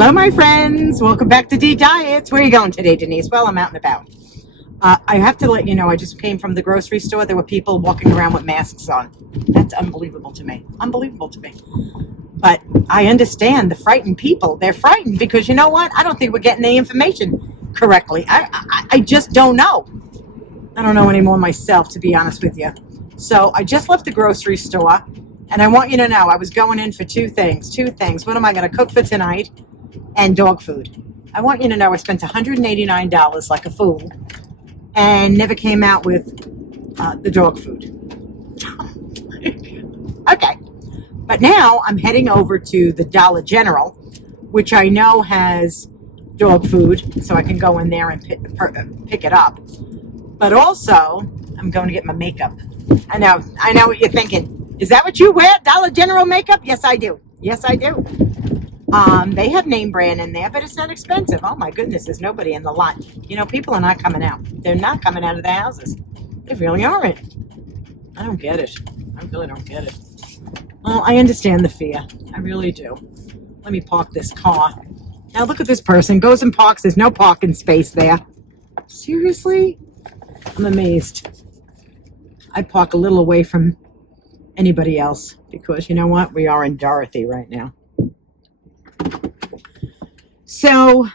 Hello, my friends. Welcome back to Dee Diets. Where are you going today, Denise? Well, I'm out and about. I have to let you know, I just came from the grocery store. There were people walking around with masks on. That's unbelievable to me. Unbelievable to me. But I understand the frightened people. They're frightened because you know what? I don't think we're getting the information correctly. I just don't know. I don't know anymore myself, to be honest with you. So I just left the grocery store, and I want you to know I was going in for two things. What am I going to cook for tonight? And dog food. I want you to know I spent $189 like a fool and never came out with the dog food. Okay. But now I'm heading over to the Dollar General, which I know has dog food, so I can go in there and pick it up. But also, I'm going to get my makeup. I know what you're thinking. Is that what you wear? Dollar General makeup? Yes, I do. Yes, I do. They have name brand in there, but it's not expensive. Oh my goodness, there's nobody in the lot. You know, people are not coming out. They're not coming out of their houses. They really aren't. I don't get it. I really don't get it. Well, I understand the fear. I really do. Let me park this car. Now look at this person. Goes and parks. There's no parking space there. Seriously? I'm amazed. I park a little away from anybody else because you know what? We are in Dorothy right now. So,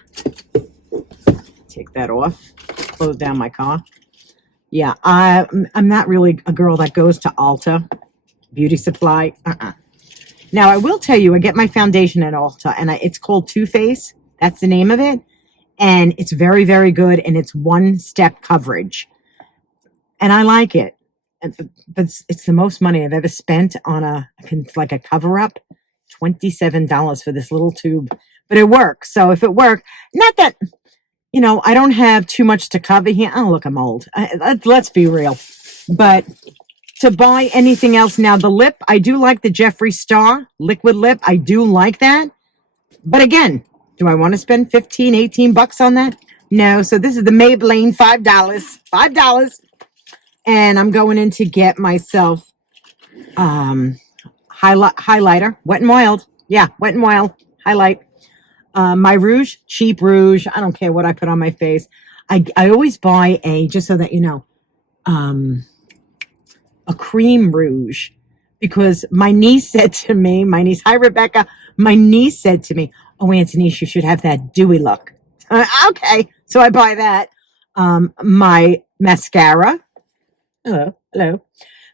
take that off, close down my car. Yeah, I'm not really a girl that goes to Ulta, beauty supply. Now, I will tell you, I get my foundation at Ulta, and it's called Too Faced. That's the name of it. And it's very, very good, and it's one-step coverage. And I like it. But it's the most money I've ever spent on a cover-up. $27 for this little tube. But it works. So if it worked, not that, you know, I don't have too much to cover here. Oh, look, I'm old. Let's be real. But to buy anything else now, the lip, I do like the Jeffree Star liquid lip. I do like that. But again, do I want to spend 15, 18 bucks on that? No. So this is the Maybelline $5. $5. And I'm going in to get myself highlighter, Wet n Wild. Yeah, Wet n Wild highlight. My rouge, cheap rouge. I don't care what I put on my face. I always buy just so that you know, a cream rouge because my niece said to me, hi Rebecca, my niece said to me, oh Anthony, you should have that dewy look. Okay, so I buy that. My mascara. Hello.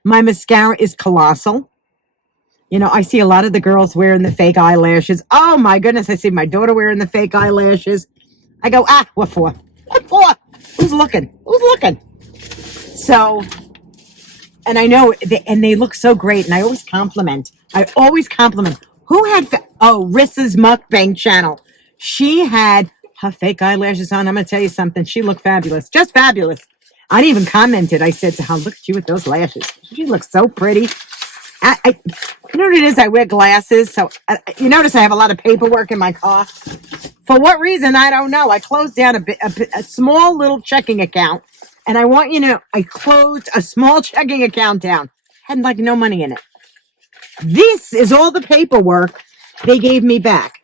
My mascara is Colossal. You know, I see a lot of the girls wearing the fake eyelashes. Oh, my goodness. I see my daughter wearing the fake eyelashes. I go, what for? What for? Who's looking? So, and I know, and they look so great, and I always compliment. Who had, Rissa's Mukbang channel. She had her fake eyelashes on. I'm going to tell you something. She looked fabulous. Just fabulous. I didn't even commented. I said to her, look at you with those lashes. She looks so pretty. You know what it is? I wear glasses, so you notice I have a lot of paperwork in my car. For what reason, I don't know. I closed down a small little checking account, and I want you to know, I closed a small checking account down. Had like no money in it. This is all the paperwork they gave me back.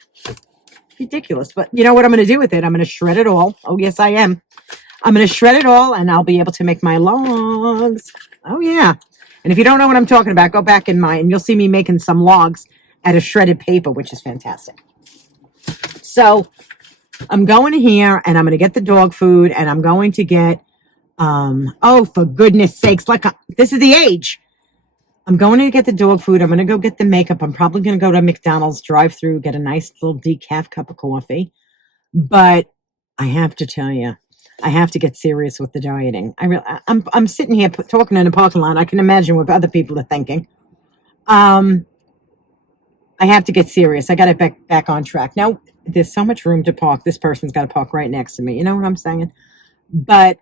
Ridiculous, but you know what I'm going to do with it? I'm going to shred it all. Oh, yes, I am. I'm going to shred it all, and I'll be able to make my logs. Oh, yeah. And if you don't know what I'm talking about, go back in mine, and you'll see me making some logs out of shredded paper, which is fantastic. So I'm going here, and I'm going to get the dog food, and I'm going to get, for goodness sakes, this is the age. I'm going to get the dog food. I'm going to go get the makeup. I'm probably going to go to McDonald's drive-through, get a nice little decaf cup of coffee. But I have to tell you, I have to get serious with the dieting. I'm sitting here talking in the parking lot. I can imagine what other people are thinking. I have to get serious. I got it back on track. Now, there's so much room to park. This person's got to park right next to me. You know what I'm saying? But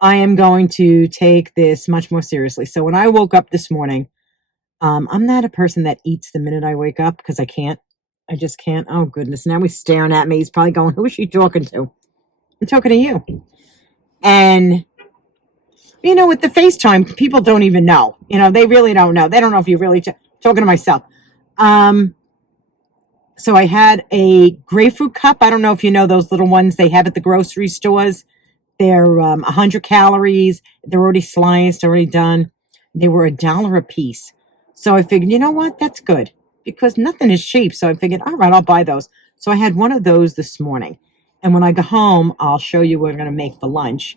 I am going to take this much more seriously. So when I woke up this morning, I'm not a person that eats the minute I wake up because I can't. I just can't. Oh, goodness. Now he's staring at me. He's probably going, who is she talking to? I'm talking to you. And, you know, with the FaceTime, people don't even know. You know, they really don't know. They don't know if you're really talking to myself. So I had a grapefruit cup. I don't know if you know those little ones they have at the grocery stores. They're 100 calories. They're already sliced, already done. They were $1 a piece. So I figured, you know what? That's good because nothing is cheap. So I figured, all right, I'll buy those. So I had one of those this morning. And when I go home, I'll show you what I'm going to make for lunch.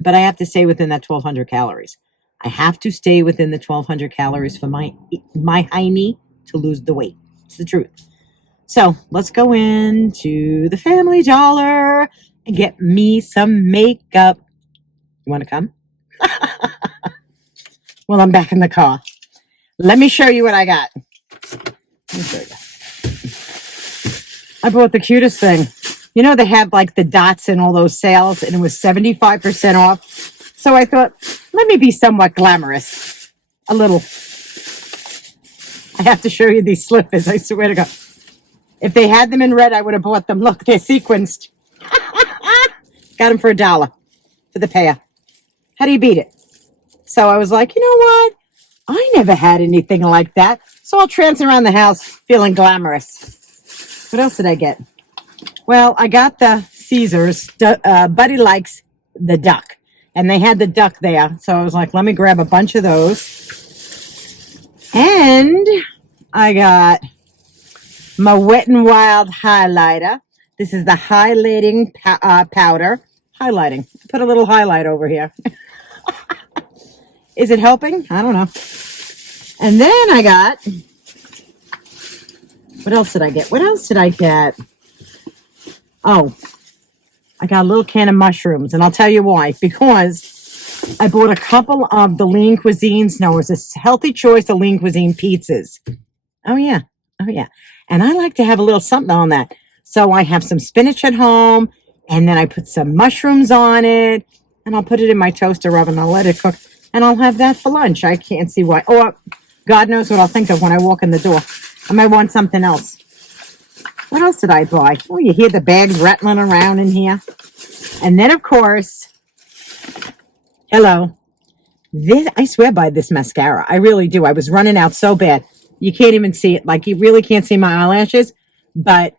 But I have to stay within that 1,200 calories. I have to stay within the 1,200 calories for my hiney to lose the weight. It's the truth. So let's go into the Family Dollar and get me some makeup. You want to come? Well, I'm back in the car. Let me show you what I got. Let me show you. I bought the cutest thing. You know, they have like the dots and all those sales, and it was 75% off. So I thought, let me be somewhat glamorous. A little. I have to show you these slippers, I swear to God. If they had them in red, I would have bought them. Look, they're sequenced. Got them for $1 for the pair. How do you beat it? So I was like, you know what? I never had anything like that. So I'll trance around the house feeling glamorous. What else did I get? Well, I got the Caesars. Buddy likes the duck. And they had the duck there. So I was like, let me grab a bunch of those. And I got my Wet n Wild highlighter. This is the highlighting powder. Highlighting. Put a little highlight over here. Is it helping? I don't know. And then I got, what else did I get? What else did I get? Oh, I got a little can of mushrooms, and I'll tell you why. Because I bought a couple of the lean cuisines. No, it was a healthy choice of lean cuisine pizzas. Oh, yeah. Oh, yeah. And I like to have a little something on that. So I have some spinach at home, and then I put some mushrooms on it, and I'll put it in my toaster oven. I'll let it cook, and I'll have that for lunch. I can't see why. Oh, God knows what I'll think of when I walk in the door. I might want something else. What else did I buy? Oh, you hear the bags rattling around in here. And then, of course, hello. I swear by this mascara. I really do. I was running out so bad. You can't even see it. Like, you really can't see my eyelashes. But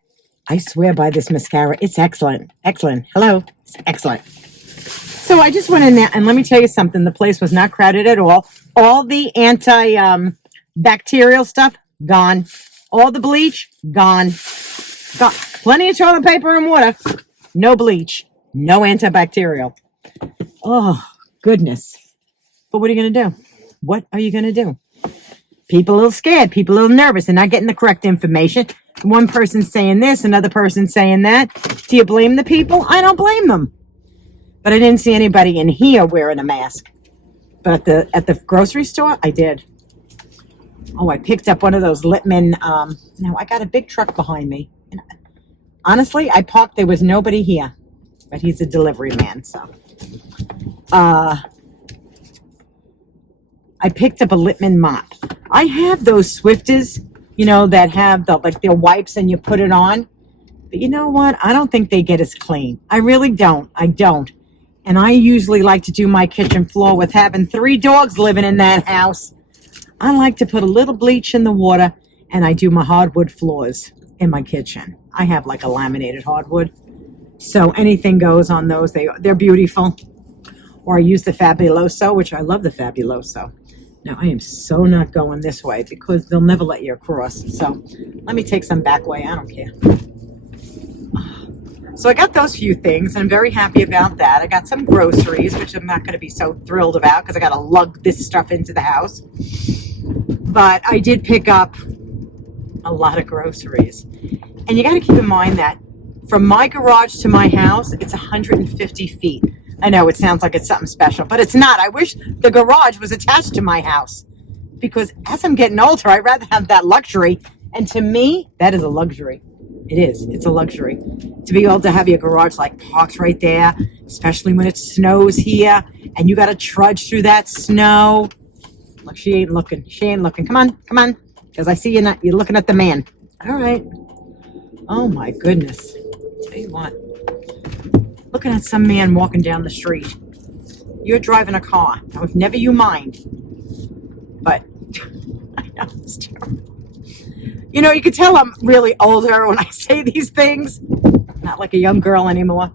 I swear by this mascara. It's excellent. Excellent. Hello. It's excellent. So I just went in there, and let me tell you something. The place was not crowded at all. All the anti-bacterial stuff, gone. All the bleach, gone. Got plenty of toilet paper and water. No bleach. No antibacterial. Oh, goodness. But what are you going to do? What are you going to do? People are scared. People are nervous. They're not getting the correct information. One person's saying this, another person's saying that. Do you blame the people? I don't blame them. But I didn't see anybody in here wearing a mask. But at the grocery store, I did. Oh, I picked up one of those Littman. Now, I got a big truck behind me. And honestly, I parked. There was nobody here. But he's a delivery man, so. I picked up a Littman mop. I have those Swifters, that have their wipes and you put it on. But you know what? I don't think they get as clean. I really don't. I don't. And I usually like to do my kitchen floor with having 3 dogs living in that house. I like to put a little bleach in the water, and I do my hardwood floors in my kitchen. I have like a laminated hardwood. So anything goes on those. They're beautiful. Or I use the Fabuloso, which I love the Fabuloso. Now, I am so not going this way because they'll never let you across. So let me take some back way. I don't care. So I got those few things, and I'm very happy about that. I got some groceries, which I'm not going to be so thrilled about because I got to lug this stuff into the house. But I did pick up a lot of groceries. And you got to keep in mind that from my garage to my house, it's 150 feet. I know it sounds like it's something special, but it's not. I wish the garage was attached to my house because as I'm getting older, I'd rather have that luxury. And to me, that is a luxury. It is. It's a luxury to be able to have your garage like parked right there, especially when it snows here and you got to trudge through that snow. Look, she ain't looking. She ain't looking. Come on. Come on. Because I see you're looking at the man. All right. Oh, my goodness. Tell you what. Looking at some man walking down the street. You're driving a car. Now, if never you mind. But I know it's terrible. You know, you can tell I'm really older when I say these things. Not like a young girl anymore.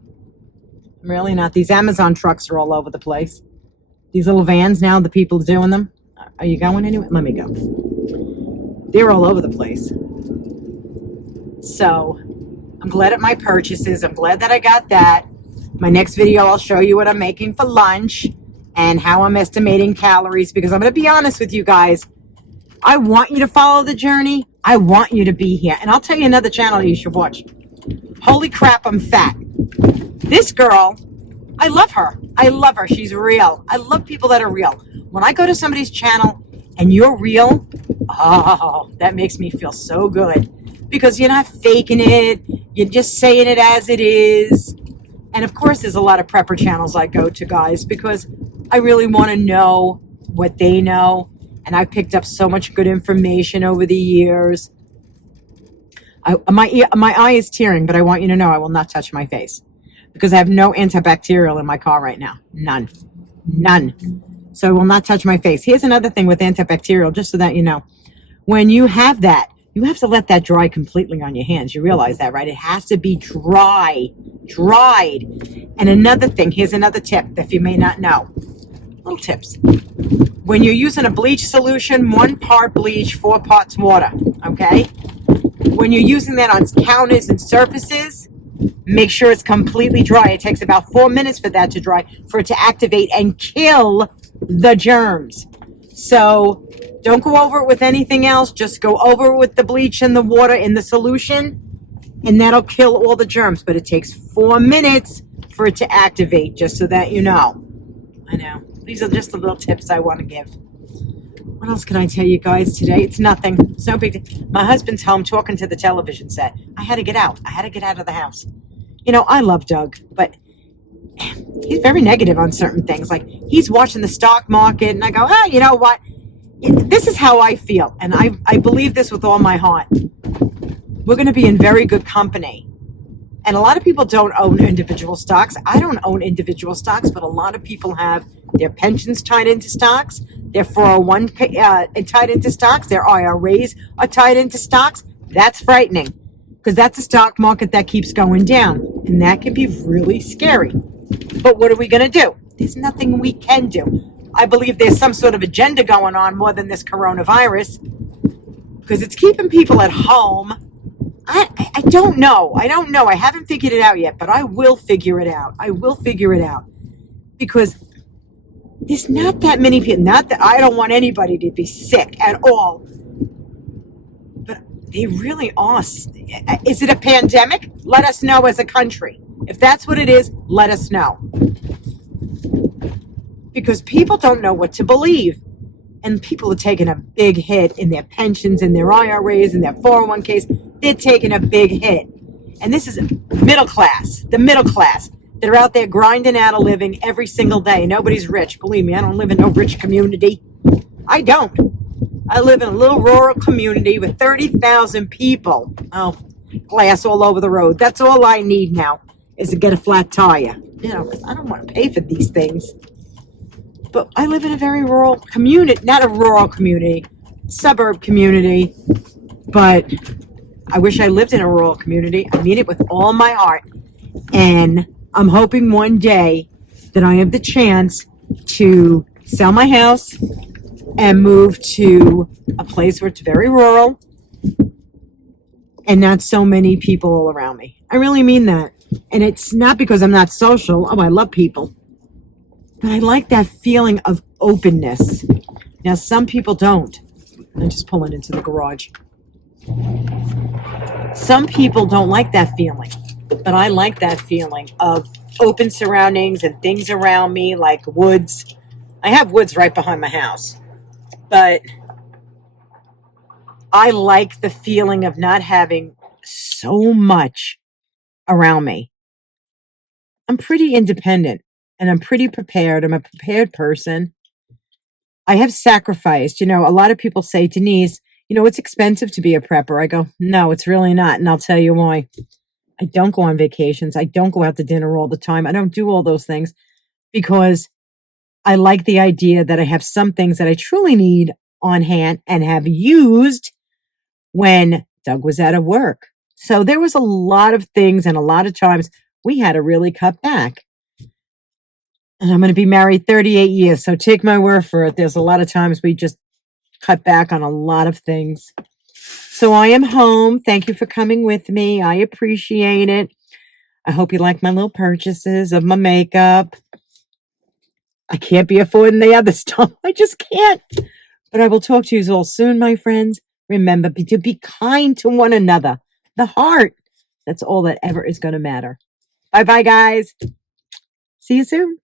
I'm really not. These Amazon trucks are all over the place. These little vans now, the people doing them. Are you going anywhere? Let me go. They're all over the place. So I'm glad at my purchases. I'm glad that I got that. My next video, I'll show you what I'm making for lunch and how I'm estimating calories, because I'm going to be honest with you guys. I want you to follow the journey. I want you to be here. And I'll tell you another channel you should watch. Holy crap, I'm fat. This girl, I love her. I love her. She's real. I love people that are real. When I go to somebody's channel and you're real, oh, that makes me feel so good. Because you're not faking it. You're just saying it as it is. And of course, there's a lot of prepper channels I go to, guys, because I really want to know what they know. And I've picked up so much good information over the years. My eye is tearing, but I want you to know I will not touch my face because I have no antibacterial in my car right now. None. So I will not touch my face. Here's another thing with antibacterial, just so that you know. When you have that, you have to let that dry completely on your hands. You realize that, right? It has to be dried. And another thing, here's another tip if you may not know. Little tips. When you're using a bleach solution, 1 part bleach, 4 parts water, okay? When you're using that on counters and surfaces, make sure it's completely dry. It takes about 4 minutes for that to dry, for it to activate and kill the germs. So don't go over it with anything else. Just go over it with the bleach and the water in the solution, and that'll kill all the germs. But it takes 4 minutes for it to activate, just so that you know. I know. These are just the little tips I want to give. What else can I tell you guys today? It's nothing. It's no big deal. My husband's home talking to the television set. I had to get out. I had to get out of the house. You know, I love Doug, but he's very negative on certain things. Like, he's watching the stock market, and I go, you know what? This is how I feel, and I believe this with all my heart. We're going to be in very good company. And a lot of people don't own individual stocks. I don't own individual stocks, but a lot of people have their pensions tied into stocks, their 401k tied into stocks, their IRAs are tied into stocks. That's frightening, because that's a stock market that keeps going down, and that can be really scary. But what are we going to do? There's nothing we can do. I believe there's some sort of agenda going on more than this coronavirus, because it's keeping people at home. I don't know. I haven't figured it out yet, but I will figure it out. Because there's not that many people. Not that I don't want anybody to be sick at all, but they really are. Is it a pandemic? Let us know as a country. If that's what it is, let us know. Because people don't know what to believe. And people are taking a big hit in their pensions, in their IRAs, in their 401ks. They're taking a big hit. And this is middle class, the middle class. They're out there grinding out a living every single day. Nobody's rich. Believe me, I don't live in no rich community. I don't. I live in a little rural community with 30,000 people. Oh, glass all over the road. That's all I need now, is to get a flat tire. You know, because I don't want to pay for these things. But I live in a very rural community, not a rural community, suburb community, but I wish I lived in a rural community. I mean it with all my heart. And I'm hoping one day that I have the chance to sell my house and move to a place where it's very rural and not so many people all around me. I really mean that. And it's not because I'm not social. Oh, I love people. But I like that feeling of openness. Now, some people don't. I'm just pulling into the garage. Some people don't like that feeling. But I like that feeling of open surroundings and things around me, like woods. I have woods right behind my house. But I like the feeling of not having so much around me. I'm pretty independent. And I'm pretty prepared. I'm a prepared person. I have sacrificed. You know, a lot of people say, Denise, you know, it's expensive to be a prepper. I go, no, it's really not. And I'll tell you why. I don't go on vacations. I don't go out to dinner all the time. I don't do all those things because I like the idea that I have some things that I truly need on hand and have used when Doug was out of work. So there was a lot of things, and a lot of times we had to really cut back. And I'm going to be married 38 years. So take my word for it. There's a lot of times we just cut back on a lot of things. So I am home. Thank you for coming with me. I appreciate it. I hope you like my little purchases of my makeup. I can't be affording the other stuff. I just can't. But I will talk to you all soon, my friends. Remember to be kind to one another. The heart. That's all that ever is going to matter. Bye-bye, guys. See you soon.